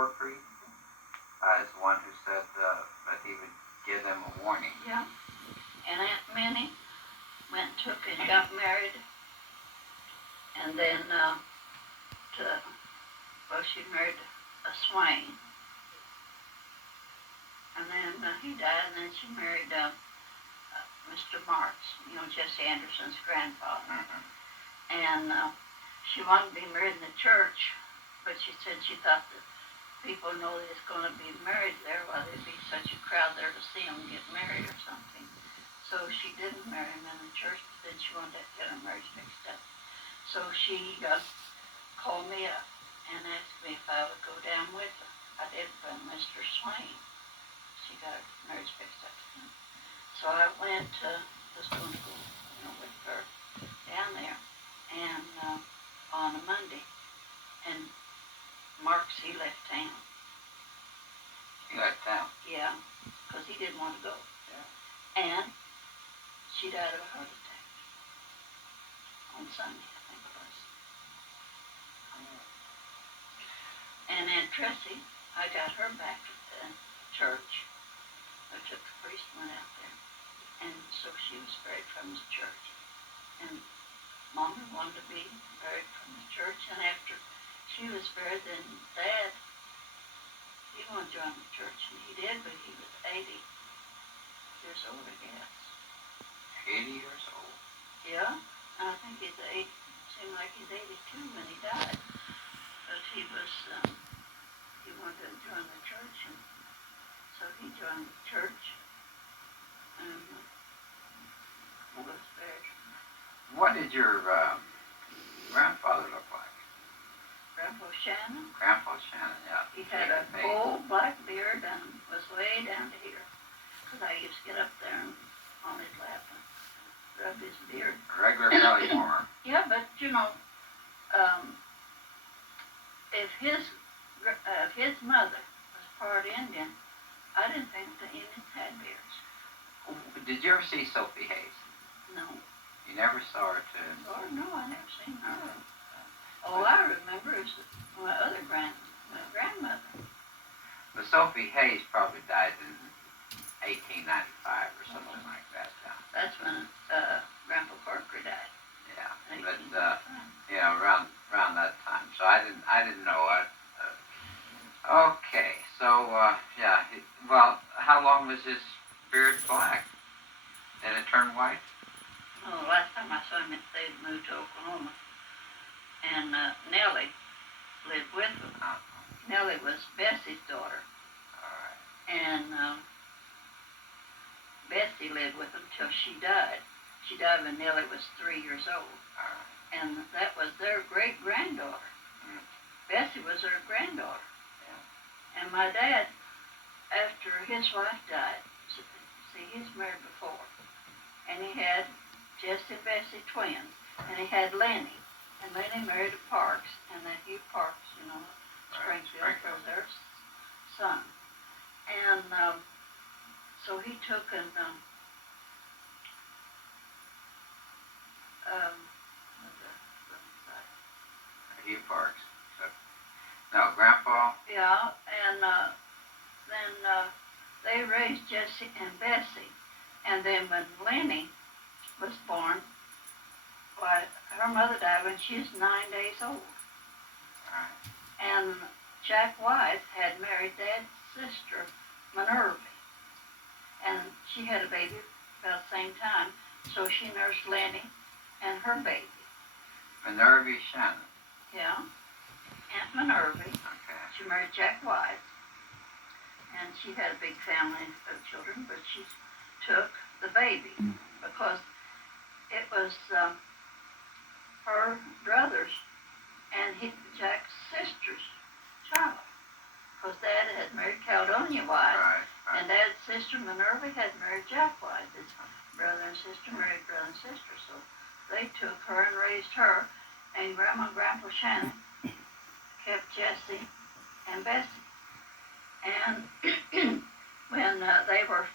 Corkery is the one who said that he would give them a warning. Yeah. And Aunt Minnie went and took and got married. And then, she married a Swain. And then he died, and then she married Mr. Marks, Jesse Anderson's grandfather. Mm-hmm. And she wanted to be married in the church, but she said she thought that people know that it's going to be married there, while there'd be such a crowd there to see them get married or something. So she didn't marry him in the church, but then she wanted to get her marriage fixed up. So she called me up and asked me if I would go down with her. I did from Mr. Swain. She got her marriage fixed up to him. So I went was going to go, with her down there, and on a Monday, and Marks, he left town. He left town? Yeah, because he didn't want to go. Yeah. And she died of a heart attack on Sunday, I think it was. And Aunt Tressie, I got her back at the church. I took the priest and went out there. And so she was buried from the church. And Mama wanted to be buried from the church. And after she was buried, then Dad, he wanted to join the church. And he did, but he was 80 years old, I guess. 80 years old? Yeah. I think he's 8. Seemed like he's 82 when he died. But he was, he wanted to join the church, and so he joined the church, and was buried. What did your grandfather look like? Grandpa Shannon? Grandpa Shannon, yeah. He had a full black beard and was way down to here. Because I used to get up there and on his lap and rub his beard. A regular belly warmer. Yeah, but if his mother was part Indian, I didn't think the Indians had beards. Did you ever see Sophie Hayes? No. You never saw her too? Oh, no, I never seen her. All I remember is my grandmother. But Sophie Hayes probably died in 1895 or something like that. That's when Grandpa Corkery died. Yeah, but around that time. So I didn't know. Okay, so yeah. Well, how long was his beard black? Did it turn white? Oh, last time I saw him, they moved to Oklahoma, and Nellie lived with them. Nellie was Bessie's daughter. All right. And Bessie lived with them till she died. She died when Nellie was 3 years old. All right. And that was their great-granddaughter. Mm. Bessie was her granddaughter. Yeah. And my dad, after his wife died, see, he's married before, and he had Jesse and Bessie twins, and he had Lenny. And Lenny married to Parks, and then Hugh Parks, Springfield was their son. And so he took and Hugh Parks. No, Grandpa? Yeah, and then they raised Jesse and Bessie. And then when Lenny was born, why, her mother died when she was 9 days old. Right. And Jack White had married Dad's sister, Minerva. And she had a baby about the same time, so she nursed Lenny and her baby. Minerva Shannon? Yeah. Aunt Minerva. Okay. She married Jack White. And she had a big family of children, but she took the baby because it was her brother's and Jack's sister's child. Because Dad had married Caledonia White, right. And Dad's sister Minerva had married Jack White. His brother and sister married brother and sister, so they took her and raised her, and Grandma and Grandpa Shannon kept Jesse and Bessie. And when they were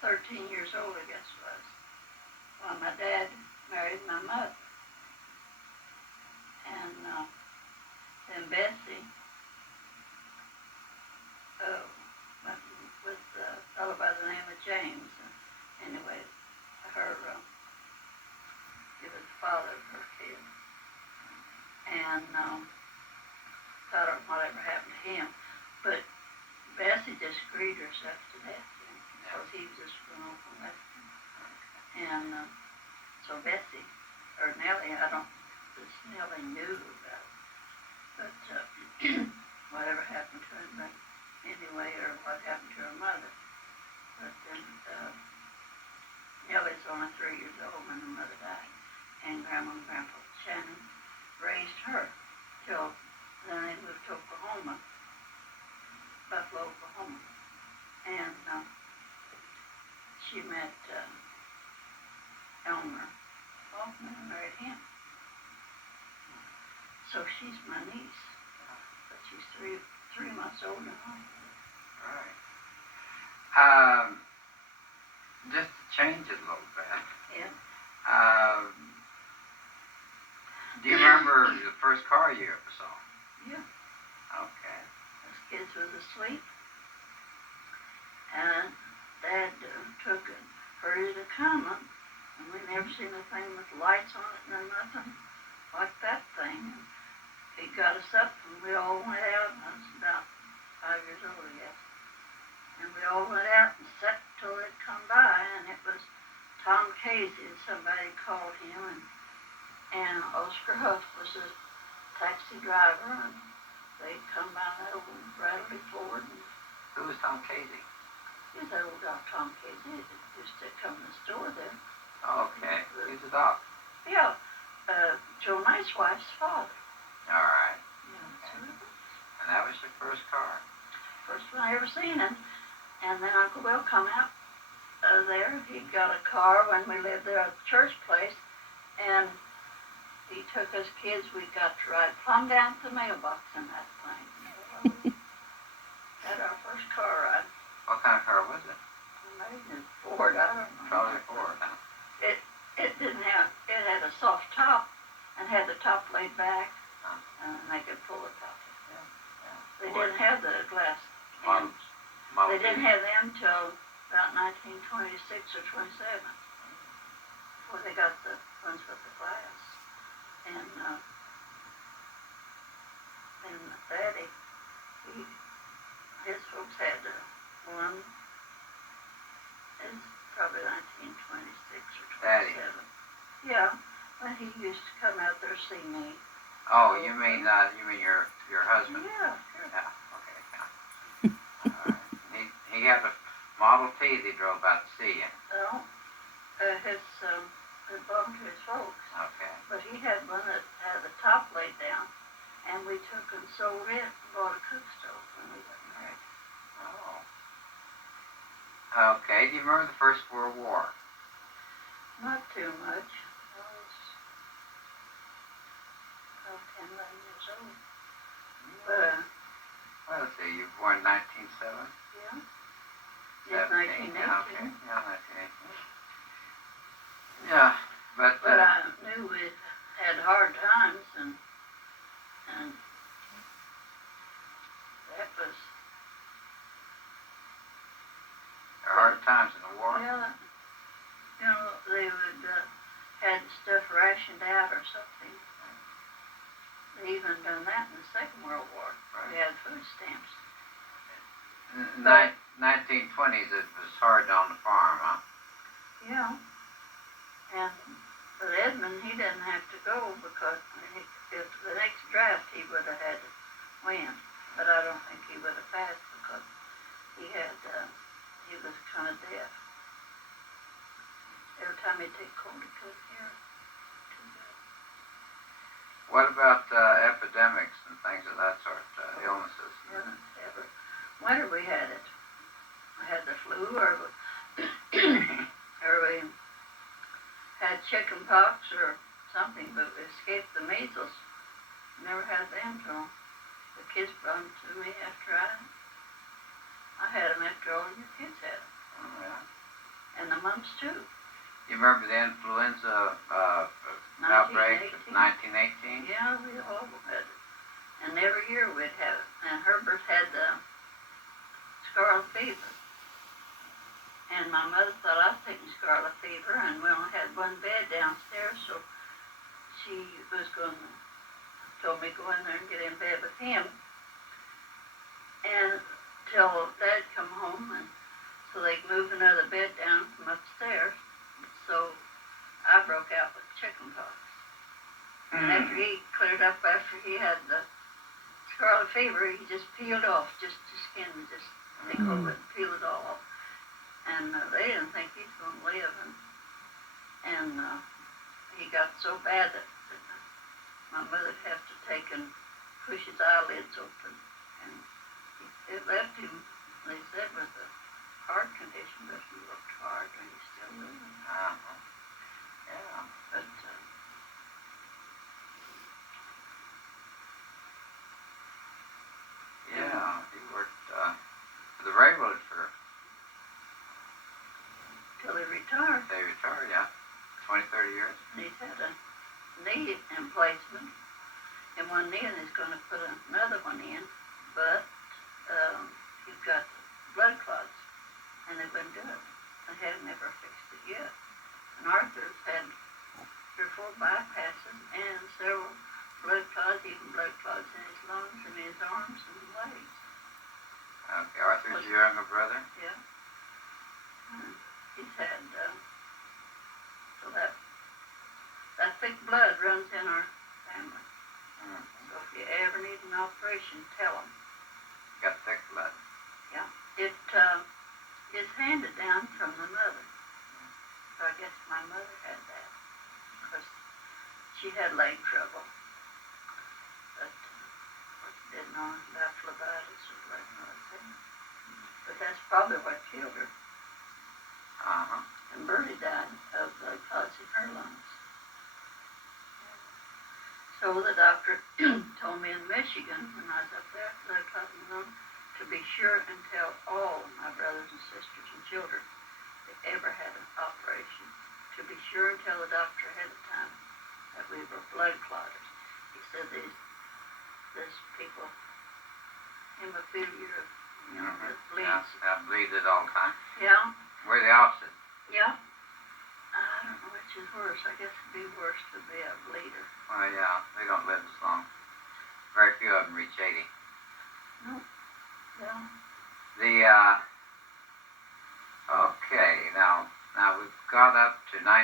13 years old, I guess it was, well, my dad married my mother. And then fathered her kid. And I don't know whatever happened to him. But Bessie just agreed herself to that thing, because he just went off and left him. And so Bessie, or Nellie, this Nellie knew about it. But whatever happened to him, but anyway, or what happened to her mother. But then Nellie's only 3 years old when her mother died. And Grandma and Grandpa Shannon raised her till then they moved to Oklahoma, Buffalo, Oklahoma. And she met Elmer Hoffman and married him. So she's my niece, but she's three months older than I am. Right. Just to change it a little bit. Yeah. Do you remember the first car you ever saw? Yeah. Okay. Those kids was asleep, and Dad took and hurried to come, and we never seen a thing with lights on it or nothing like that thing. And he got us up, and we all went out. I was about 5 years old, I guess. And we all went out and sat till they'd come by, and it was Tom Casey, and somebody called him, and Oscar Huff was a taxi driver, and they'd come by that old Bradley Ford. And Who was Tom Casey? he's that old Doc Tom Casey. He used to come to the store there. Okay. He's a doc. Yeah, Joe Knight's wife's father. All right. Yeah, so it was And that was your first car? first one I ever seen him. And then Uncle Will come out there. He got a car when we lived there at the church place, and he took us kids. We got to ride plumb down to the mailbox in that thing. Had our first car ride. What kind of car was it? Amazing Ford, I don't know. Probably a Ford, huh? It didn't have. It had a soft top and had the top laid back, and they could pull the top. They didn't have the glass. They didn't have them till about 1926 or 27, before they got the ones with the glass. And Daddy, his folks had one. It's probably 1926 or 27. Daddy. Yeah, but he used to come out there to see me. Oh, you mean your husband? Yeah, sure. Yeah. Okay. Yeah. All right. He had a Model T that he drove out to see you. Well, it belonged to his folks. Okay. But he had one that had the top laid down, and we took and sold it and bought a cook stove when we got married. Oh. Okay. Do you remember the First World War? Not too much. I was about 10, 11 years old. But, Well, let's see. You were born in 1907? yeah. It's 1918. Okay. Yeah, 1918. Yeah, but I knew we had hard times, and that was, there are hard times in the war. yeah, you know, they would had stuff rationed out or something. They even done that in the Second World War. Right. They had food stamps. In But- 1920s, it was hard on the farm, huh? Yeah. But Edmund, he didn't have to go because if the next draft he would have had to win. But I don't think he would have passed because he was kind of deaf. Every time he'd take cold, he couldn't hear it. Too bad. What about epidemics and things of that sort, illnesses? Yeah, every winter we had it. We had the flu, or we had chicken pox or something, but we escaped the measles. Never had them till the kids brought them to me after I had them after all your kids had them. Oh, yeah. And the mumps too. You remember the influenza outbreak of 1918? Yeah, we all had it. And every year we'd have it. And Herbert had the scarlet fever. And my mother thought I was taking scarlet fever, and we only had one bed downstairs, so she was told me to go in there and get in bed with him. And till Dad come home, and so they moved another bed down from upstairs. So I broke out with chickenpox. And after he cleared up, after he had the scarlet fever, he just peeled off, just the skin, just take hold of it and peel it all off. And they didn't think he was going to live. And he got so bad that my mother had to take and push his eyelids open. And it left him, they said, with a heart condition, but he worked hard and he's still living. Yeah. But yeah, he worked for the railroad for till he retired. they retired, yeah, 20, 30 years. He's had a knee emplacement in one knee, and he's going to put another one in, but he's got blood clots, and they wouldn't do it. They have never fixed it yet. And Arthur's had 3 or 4 bypasses and several blood clots, even blood clots in his lungs and his arms and legs. Okay, Arthur's your younger brother? Yeah. He's had, so that thick blood runs in our family. So if you ever need an operation, tell them. Got thick blood. Yeah. It is handed down from the mother. So I guess my mother had that because she had leg trouble. But didn't know about phlebitis or whatever like that. But that's probably what killed her. And Bertie died of blood clots in her lungs. So the doctor told me in Michigan when I was up there, blood clot in the lung, to be sure and tell all of my brothers and sisters and children that ever had an operation, to be sure and tell the doctor ahead of time that we were blood clotters. He said there's people, hemophilia, that bleeds. Yeah, bleeds it all the time. Yeah. We're the opposite. Yeah. I don't know which is worse. I guess it'd be worse to be a bleeder. Well, yeah, they don't live as long. Very few of them reach 80. No. Yeah. Okay, now we've got up to 19